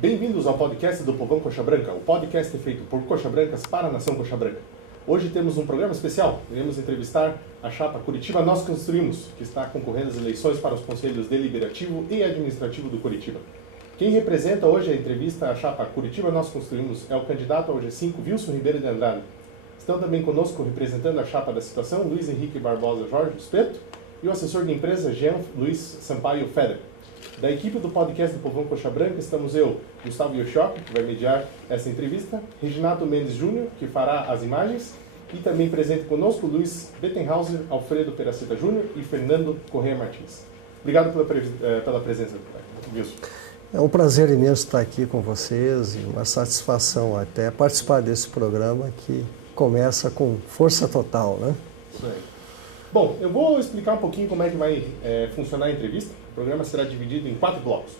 Bem-vindos ao podcast do Povão Coxa Branca, o podcast feito por Coxa Brancas para a Nação Coxa Branca. Hoje temos um programa especial. Iremos entrevistar a chapa Curitiba Nós Construímos, que está concorrendo às eleições para os conselhos deliberativo e administrativo do Curitiba. Quem representa hoje a entrevista à chapa Curitiba Nós Construímos é o candidato ao G5, Wilson Ribeiro de Andrade. Estão também conosco, representando a chapa da situação, Luiz Henrique Barbosa Jorge Espeto e o assessor de empresa, Jean Luiz Sampaio Feder. Da equipe do podcast do Povão Coxa Branca, estamos eu, Gustavo Yoshioka, que vai mediar essa entrevista, Reginato Mendes Júnior, que fará as imagens, e também presente conosco Luiz Bettenhauser, Alfredo Peraceta Júnior e Fernando Correia Martins. Obrigado pela presença, Wilson. É um prazer imenso estar aqui com vocês e uma satisfação até participar desse programa que começa com força total, né? Isso aí. Bom, eu vou explicar um pouquinho como é que vai funcionar a entrevista. O programa será dividido em 4 blocos.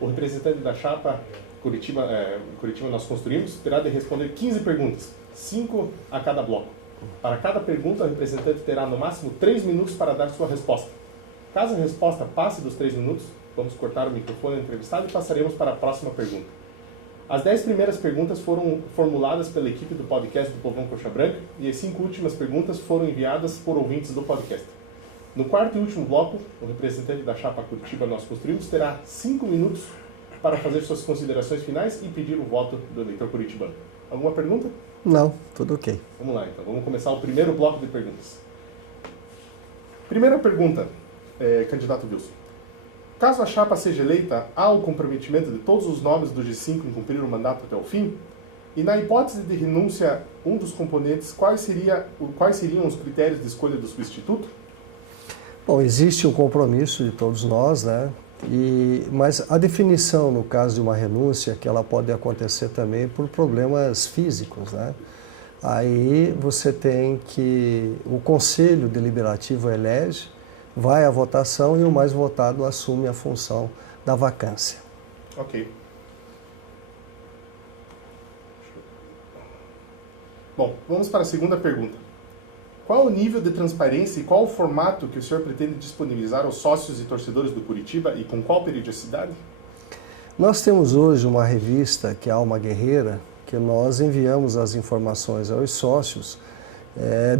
O representante da chapa Curitiba Nós Construímos terá de responder 15 perguntas, 5 a cada bloco. Para cada pergunta, o representante terá no máximo 3 minutos para dar sua resposta. Caso a resposta passe dos 3 minutos, vamos cortar o microfone do entrevistado e passaremos para a próxima pergunta. As 10 primeiras perguntas foram formuladas pela equipe do podcast do Povão Coxa Branca e as 5 últimas perguntas foram enviadas por ouvintes do podcast. No quarto e último bloco, o representante da chapa Curitiba Nós Construímos terá 5 minutos para fazer suas considerações finais e pedir o voto do eleitor curitibano. Alguma pergunta? Não, tudo ok. Vamos lá, então. Vamos começar o primeiro bloco de perguntas. Primeira pergunta, candidato Wilson. Caso a chapa seja eleita, há o comprometimento de todos os nomes do G5 em cumprir o mandato até o fim? E na hipótese de renúncia, um dos componentes, quais seriam os critérios de escolha do substituto? Bom, existe um compromisso de todos nós, né? Mas a definição, no caso de uma renúncia, que ela pode acontecer também por problemas físicos, né? Aí você tem que o Conselho Deliberativo elege, vai à votação e o mais votado assume a função da vacância. Ok. Bom, vamos para a segunda pergunta. Qual o nível de transparência e qual o formato que o senhor pretende disponibilizar aos sócios e torcedores do Curitiba e com qual periodicidade? Nós temos hoje uma revista, que é a Alma Guerreira, que nós enviamos as informações aos sócios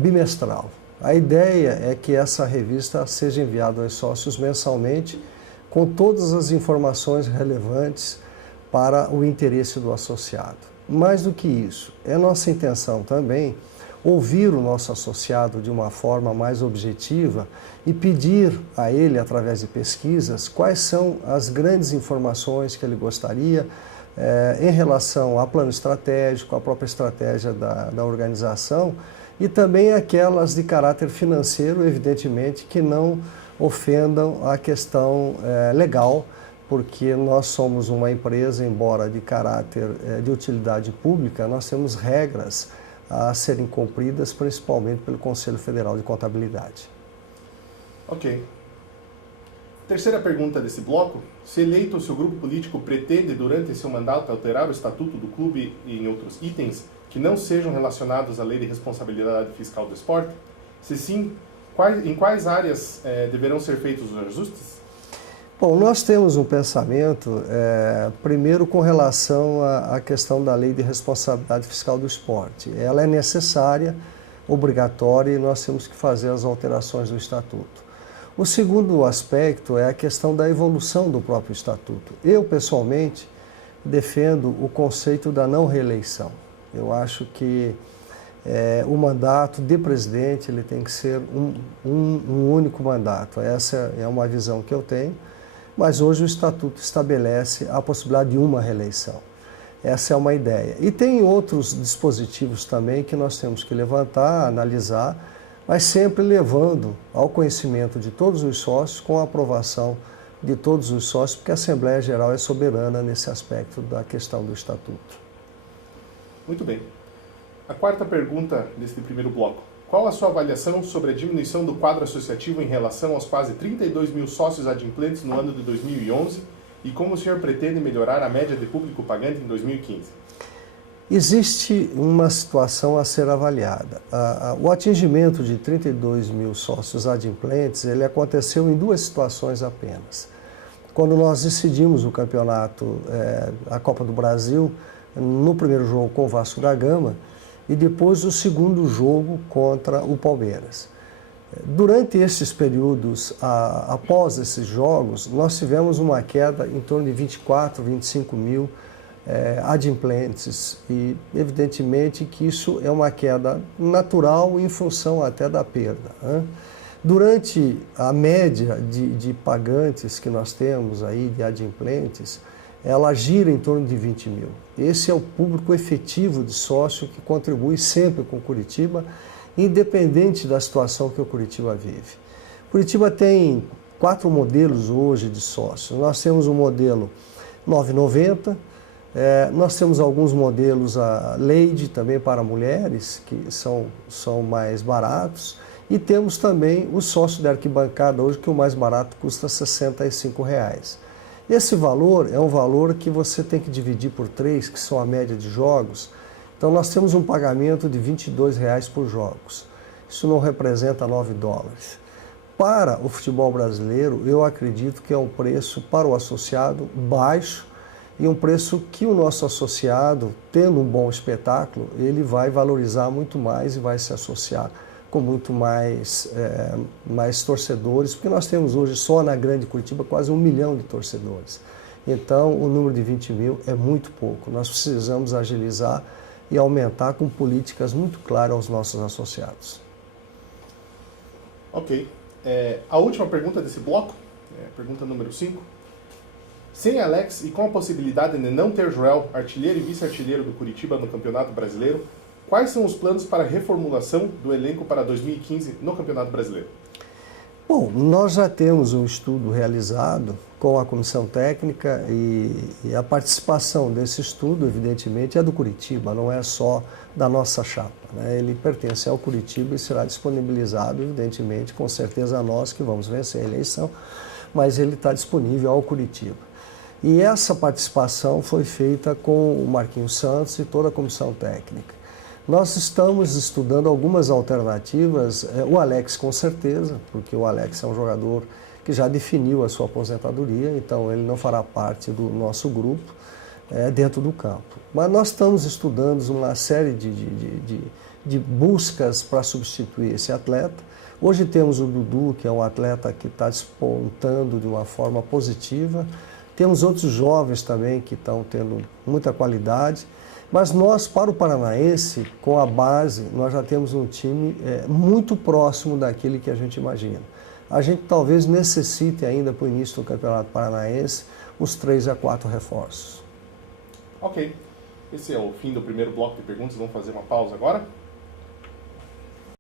bimestral. A ideia é que essa revista seja enviada aos sócios mensalmente com todas as informações relevantes para o interesse do associado. Mais do que isso, é nossa intenção também ouvir o nosso associado de uma forma mais objetiva e pedir a ele, através de pesquisas, quais são as grandes informações que ele gostaria em relação ao plano estratégico, à própria estratégia da organização, e também aquelas de caráter financeiro, evidentemente, que não ofendam a questão legal, porque nós somos uma empresa, embora de caráter de utilidade pública, nós temos regras a serem cumpridas, principalmente pelo Conselho Federal de Contabilidade. Ok. Terceira pergunta desse bloco. Se eleito, o seu grupo político pretende, durante seu mandato, alterar o estatuto do clube e em outros itens que não sejam relacionados à Lei de Responsabilidade Fiscal do Esporte? Se sim, em quais áreas deverão ser feitos os ajustes? Bom, nós temos um pensamento, primeiro com relação à questão da Lei de Responsabilidade Fiscal do Esporte. Ela é necessária, obrigatória, e nós temos que fazer as alterações do Estatuto. O segundo aspecto é a questão da evolução do próprio Estatuto. Eu, pessoalmente, defendo o conceito da não reeleição. Eu acho que o mandato de presidente ele tem que ser um único mandato. Essa é uma visão que eu tenho, mas hoje o Estatuto estabelece a possibilidade de uma reeleição. Essa é uma ideia. E tem outros dispositivos também que nós temos que levantar, analisar, mas sempre levando ao conhecimento de todos os sócios, com a aprovação de todos os sócios, porque a Assembleia Geral é soberana nesse aspecto da questão do Estatuto. Muito bem. A quarta pergunta deste primeiro bloco. Qual a sua avaliação sobre a diminuição do quadro associativo em relação aos quase 32 mil sócios adimplentes no ano de 2011 e como o senhor pretende melhorar a média de público pagante em 2015? Existe uma situação a ser avaliada. O atingimento de 32 mil sócios adimplentes ele aconteceu em 2 situações apenas. quando nós decidimos o campeonato, a Copa do Brasil, no primeiro jogo com o Vasco da Gama e depois o segundo jogo contra o Palmeiras. Durante esses períodos, após esses jogos, nós tivemos uma queda em torno de 24, 25 mil adimplentes e evidentemente que isso é uma queda natural em função até da perda, né? Durante a média de pagantes que nós temos aí, de adimplentes, ela gira em torno de 20 mil. Esse é o público efetivo de sócio que contribui sempre com Curitiba, independente da situação que o Curitiba vive. Curitiba tem 4 modelos hoje de sócios. Nós temos o modelo 9,90, nós temos alguns modelos a Lady também para mulheres, que são mais baratos, e temos também o sócio da arquibancada hoje, que o mais barato custa R$ 65. Esse valor é um valor que você tem que dividir por 3, que são a média de jogos. Então nós temos um pagamento de R$ 22 por jogos. Isso não representa $9. Para o futebol brasileiro, eu acredito que é um preço para o associado baixo e um preço que o nosso associado, tendo um bom espetáculo, ele vai valorizar muito mais e vai se associar com muito mais torcedores, porque nós temos hoje só na Grande Curitiba quase 1 milhão de torcedores. Então o número de 20 mil é muito pouco. Nós precisamos agilizar e aumentar com políticas muito claras aos nossos associados. Ok. A última pergunta desse bloco, pergunta número 5. Sem Alex e com a possibilidade de não ter Joel, artilheiro e vice-artilheiro do Curitiba no Campeonato Brasileiro, quais são os planos para a reformulação do elenco para 2015 no Campeonato Brasileiro? Bom, nós já temos um estudo realizado com a comissão técnica e a participação desse estudo, evidentemente, é do Curitiba, não é só da nossa chapa, né? Ele pertence ao Curitiba e será disponibilizado, evidentemente, com certeza a nós que vamos vencer a eleição, mas ele está disponível ao Curitiba. E essa participação foi feita com o Marquinhos Santos e toda a comissão técnica. Nós estamos estudando algumas alternativas, o Alex com certeza, porque o Alex é um jogador que já definiu a sua aposentadoria, então ele não fará parte do nosso grupo dentro do campo. Mas nós estamos estudando uma série de buscas para substituir esse atleta. Hoje temos o Dudu, que é um atleta que está despontando de uma forma positiva. Temos outros jovens também que estão tendo muita qualidade. Mas nós, para o Paranaense, com a base, nós já temos um time muito próximo daquele que a gente imagina. A gente talvez necessite ainda, para o início do Campeonato Paranaense, uns 3 a 4 reforços. Ok. Esse é o fim do primeiro bloco de perguntas. Vamos fazer uma pausa agora.